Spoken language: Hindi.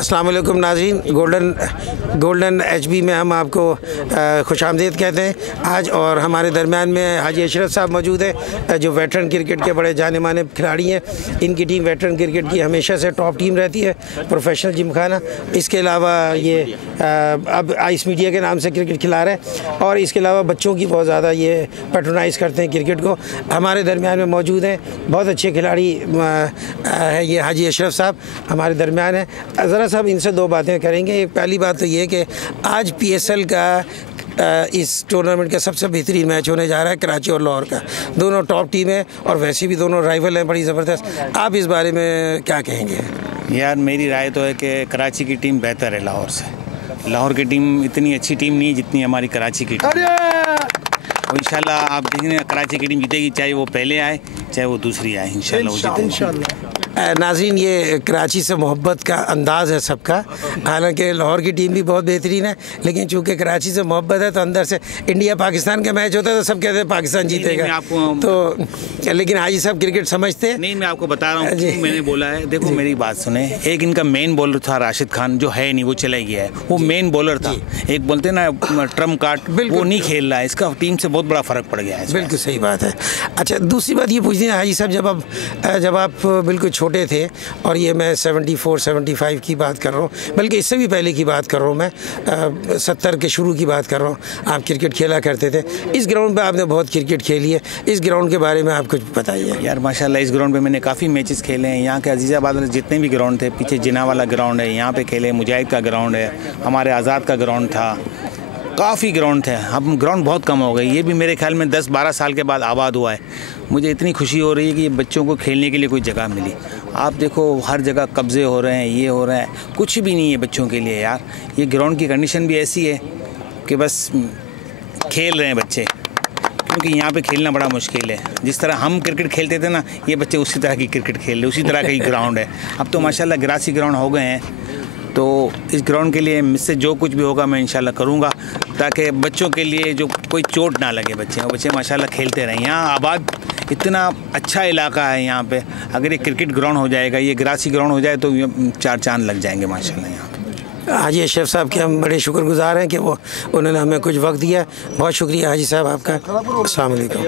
अस्सलाम वालेकुम नाज़रीन, गोल्डन एचबी में हम आपको खुशामदीद कहते हैं आज। और हमारे दरमियान में हाजी अशरफ साहब मौजूद है जो वेटरन क्रिकेट के बड़े जाने माने खिलाड़ी हैं। इनकी टीम वेटरन क्रिकेट की हमेशा से टॉप टीम रहती है, प्रोफेशनल जिमखाना। इसके अलावा ये अब आइस मीडिया के नाम से क्रिकेट खिला रहे हैं और इसके अलावा बच्चों की बहुत ज़्यादा ये पैट्रोनाइज़ करते हैं क्रिकेट को। हमारे दरमियान में मौजूद हैं बहुत अच्छे खिलाड़ी है ये हाजी अशरफ साहब हमारे दरमियान है। ज़रा साहब इनसे दो बातें करेंगे। एक पहली बात तो ये कि आज PSL का इस टूर्नामेंट का सबसे बेहतरीन मैच होने जा रहा है कराची और लाहौर का। दोनों टॉप टीम है और वैसे भी दोनों राइवल हैं बड़ी ज़बरदस्त। आप इस बारे में क्या कहेंगे? यार मेरी राय तो है कि कराची की टीम बेहतर है लाहौर से। लाहौर की टीम इतनी अच्छी टीम नहीं है जितनी हमारी कराची की टीम। और इंशाल्लाह आप देखेंगे कराची की टीम जीतेगी, चाहे वो पहले आए चाहे वो दूसरी आए, इंशाल्लाह वो जीतेगी। नाज़रीन, ये कराची से मोहब्बत का अंदाज़ है सबका। हालांकि लाहौर की टीम भी बहुत बेहतरीन है, लेकिन चूँकि कराची से मोहब्बत है तो अंदर से इंडिया पाकिस्तान का मैच होता है तो सब कहते हैं पाकिस्तान जीतेगा। तो लेकिन हाजी साहब क्रिकेट समझते हैं। नहीं, मैं आपको बता रहा हूँ, मैंने बोला है। देखो मेरी बात सुने, एक इनका मेन बॉलर था राशिद खान, जो है नहीं, वो चला गया है। वो मेन बॉलर था। एक बोलते ना ट्रम्प कार्ड, वो नहीं खेल रहा है। इसका टीम से बहुत बड़ा फ़र्क पड़ गया है। बिल्कुल सही बात है। अच्छा, दूसरी बात ये पूछनी है हाजी साहब, जब आप बिल्कुल छोटे थे, और ये मैं 74-75 की बात कर रहा हूँ, बल्कि इससे भी पहले की बात कर रहा हूँ, मैं 70 के शुरू की बात कर रहा हूँ, आप क्रिकेट खेला करते थे। इस ग्राउंड पे आपने बहुत क्रिकेट खेली है, इस ग्राउंड के बारे में आप कुछ बताइए। यार माशाल्लाह इस ग्राउंड पे मैंने काफ़ी मैचेस खेले हैं। यहाँ के अजीज़ाबाद में जितने भी ग्राउंड थे, पीछे जिना वाला ग्राउंड है, यहाँ पे खेले। मुजाहिद का ग्राउंड है, हमारे आज़ाद का ग्राउंड था, काफ़ी ग्राउंड थे। अब ग्राउंड बहुत कम हो गए। ये भी मेरे ख्याल में 10-12 साल के बाद आबाद हुआ है। मुझे इतनी खुशी हो रही है कि बच्चों को खेलने के लिए कोई जगह मिली। आप देखो हर जगह कब्ज़े हो रहे हैं, ये हो रहे हैं, कुछ भी नहीं है बच्चों के लिए। यार ये ग्राउंड की कंडीशन भी ऐसी है कि बस खेल रहे हैं बच्चे, क्योंकि यहाँ पे खेलना बड़ा मुश्किल है। जिस तरह हम क्रिकेट खेलते थे ना, ये बच्चे उसी तरह की क्रिकेट खेल रहे, उसी तरह का ही ग्राउंड है। अब तो माशाल्लाह ग्रासी ग्राउंड हो गए हैं। तो इस ग्राउंड के लिए मुझसे जो कुछ भी होगा मैं इंशाल्लाह करूँगा, ताकि बच्चों के लिए जो कोई चोट ना लगे। बच्चे माशाल्लाह खेलते रहें। यहाँ आबाद इतना अच्छा इलाका है यहाँ पे। अगर ये क्रिकेट ग्राउंड हो जाएगा, ये ग्रासी ग्राउंड हो जाए तो 4 चांद लग जाएंगे माशाल्लाह यहाँ पे। हाजी अशरफ साहब के हम बड़े शुक्रगुजार हैं कि उन्होंने हमें कुछ वक्त दिया। बहुत शुक्रिया हाजी साहब आपका। अस्सलाम वालेकुम।